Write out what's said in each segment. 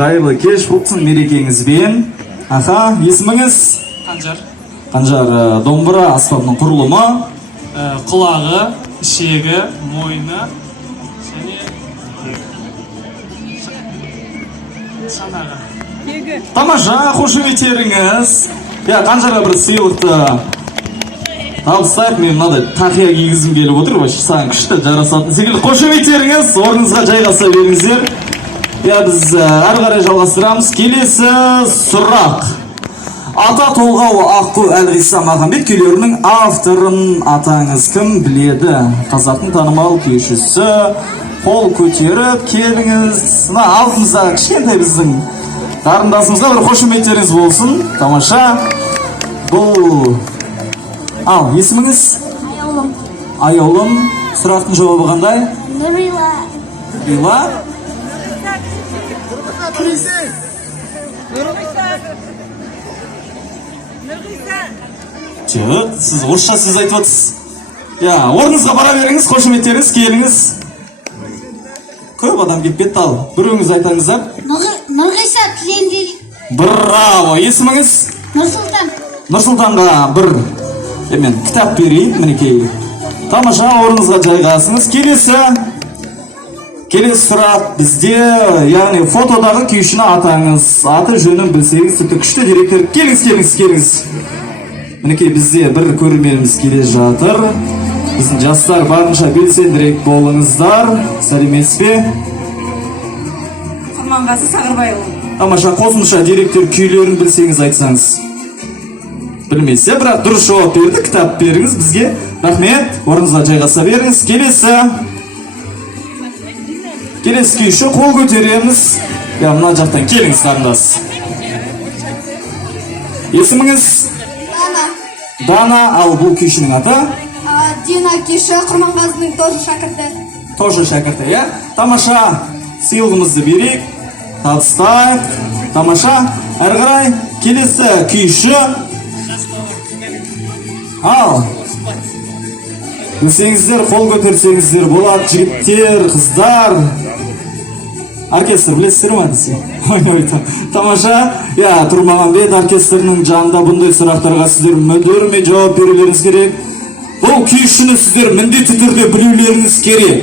Қайырлы кеш болсын мерекеңізбен. Аха, есіміңіз? Қанжар. Қанжар, домбыра аспабының құрылымы? Құлағы, ішегі, мойны және шанағы. Тамаша, қошеметтеріңіз. Қанжарға бір сыйлықты табыстайық. Мен мынадай тақия кигізім келіп отыр. Саған күшті жарасатын секілді. Қошеметтеріңіз, орныңызға жайғаса беріңіздер. Біз әрі қарай жалғастырамыз. Келесі сұрақ. Ата толғауы Аққу Әлғиса Мағамбет күйлерінің авторын атаңыз кім біледі? Қазақтың танымал күйшісі. Қол көтеріп келіңіз. Алдымызда кішкентай біздің қарындасымызға бір қошеметтеріңіз болсын. Тамаша. Бұл есіміңіз? Аяулым. Аяулым. Сұрақтың жауабы қандай? Нұрила. Нұрила? Жоқ, сіз орысша сөз айтып отырсыз. Орныңызға бара беріңіз, қошеметтеріңіз, келіңіз. Көп адам келіп кетті, ал біреуіңіз айтыңыздар. Нұрғиса Тілендей. Браво, есіміңіз? Нұрсұлтан. Нұрсұлтанға бір кітап берейін, мінекей. Тамаша, орныңызға жайғасыңыз. Келесі сұрақ бізде, яғни фотодағы күйшіні атаңыз, аты жөнін білсеңіз, тіпті күшті деректер. Келіңіз. Мінекей бізде бір көрерменіміз келе жатыр. Біздің жастар барынша белсендірек болыңыздар. Сәлеметсіз бе? Құрманғазы Сағырбайұлы. Тамаша, қосымша деректер күйлерін білсеңіз айтсаңыз. Білмейсіз, бірақ дұрыс жауап берді, кітап беріңіз бізге. Рахмет, орныңызға жайғаса беріңіз. Келесі күйші, қол көтереміз. Мына жақтан келіңіз, қарындас. Есіміңіз? Дана, ал бұл күйшінің аты? Дина күйші, Құрманғазының тоже шәкірті. Тоже шәкірті, Тамаша, сыйлығымызды берейік. Табыстайық. Тамаша, әрі қарай келесі күйші. Білсеңіздер, қол көтерсеңіздер болады, жігіттер, қыздар. Оркестр білесіздер ма десе? Тамаша, Тұрмағамбет оркестрінің жанында бұндай сұрақтарға сіздер мүдірме жауап берулеріңіз керек. Бұл күйшіні сіздер міндетті түрде білулеріңіз керек.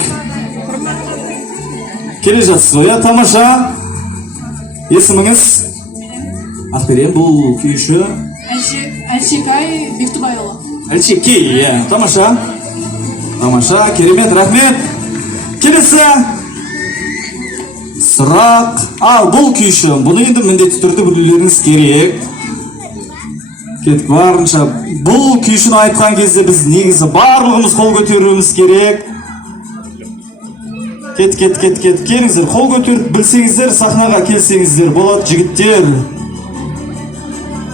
Келе жатсыз ғой, Тамаша. Есіміңіз? Ақберен, бұл күйші? Әлшекай Бектібайұлы. Әлшекей, Тамаша. Тамаша, керемет, рахмет. Келесі сұрақ. Бұл күйші, бұны енді міндетті түрде білулеріңіз керек. Барынша, бұл күйшіні айтқан кезде біз негізі барлығымыз қол көтеруіміз керек. Келіңіздер, қол көтеріп білсеңіздер, сахнаға келсеңіздер болады, жігіттер.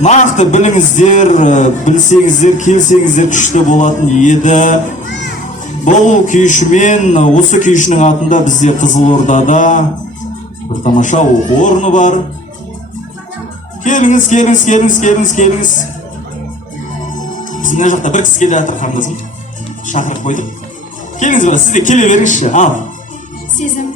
Нақты біліңіздер, білсеңіздер, келсеңіздер күшті болатын еді. Бұл күйшімен, осы күйшінің атында бізде Қызылордада бір тамаша оқу орны бар. Келіңіз. Біз мына жақта бір кісі келе жатыр, қарындасым. Шақырып қойдық. Келіңіз, сізде келе беріңізші. Сезім.